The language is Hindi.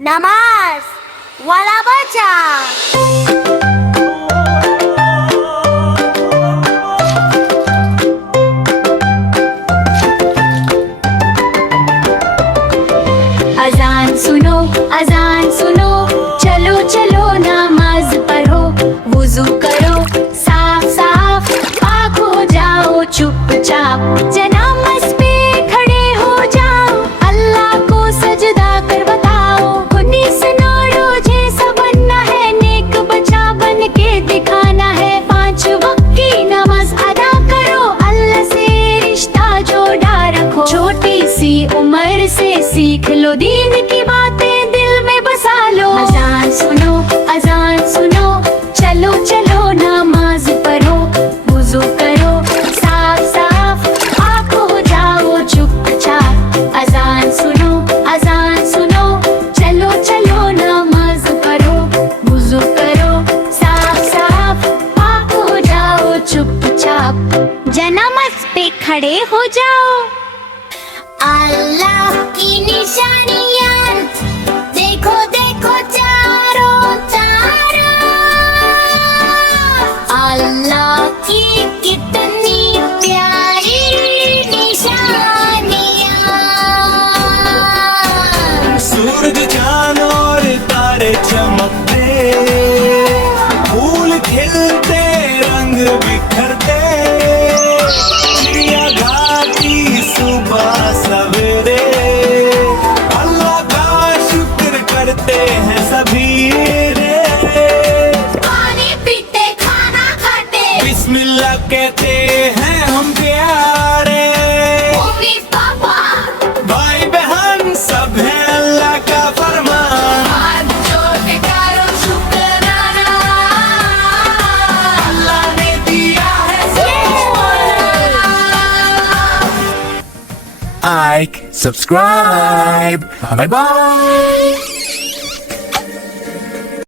नमाज वाला बच्चा। अजान सुनो, चलो चलो नमाज पढ़ो, वुजू करो, साफ साफ पाक हो जाओ, चुपचाप जनामज पे खड़े हो जाओ, अल्लाह को सजदा कर बताओ, खुदी सुनारो जैसा बनना है, नेक बच्चा बन के दिखाना है, 5 वक्त की नमाज अदा करो, अल्लाह से रिश्ता जोड़ा रखो, छोटी सी उम्र से सीख लो दीन की बातें, दिल में बसा लो। अजान सुनो, चलो चलो नमाज पढ़ो, वुजू करो, साफ साफ पाक हो जाओ, चुपचाप अजान सुनो, चलो चलो नमाज पढ़ो, वुजू करो, साफ साफ पाक हो जाओ, चुपचाप जनामज पे खड़े हो जाओ। अल्लाह की निशानियाँ देखो देखो चारों तरफ, अल्लाह की कितनी प्यारी निशानियाँ। सूरज चांद और तारे चमकते, फूल खिलते रंग बिखरते, चिड़िया गाती सुबह सवेरे, अल्लाह का शुक्र करते हैं सभी रे, पानी पीते खाना खाते, बिस्मिल्लाह कहते हैं हम प्यारे, मम्मी पापा भाई बहन सब हैं अल्लाह का फरमान, हाथ जोड़ के करो शुक्राना, अल्लाह ने दिया है ये like, subscribe, bye bye.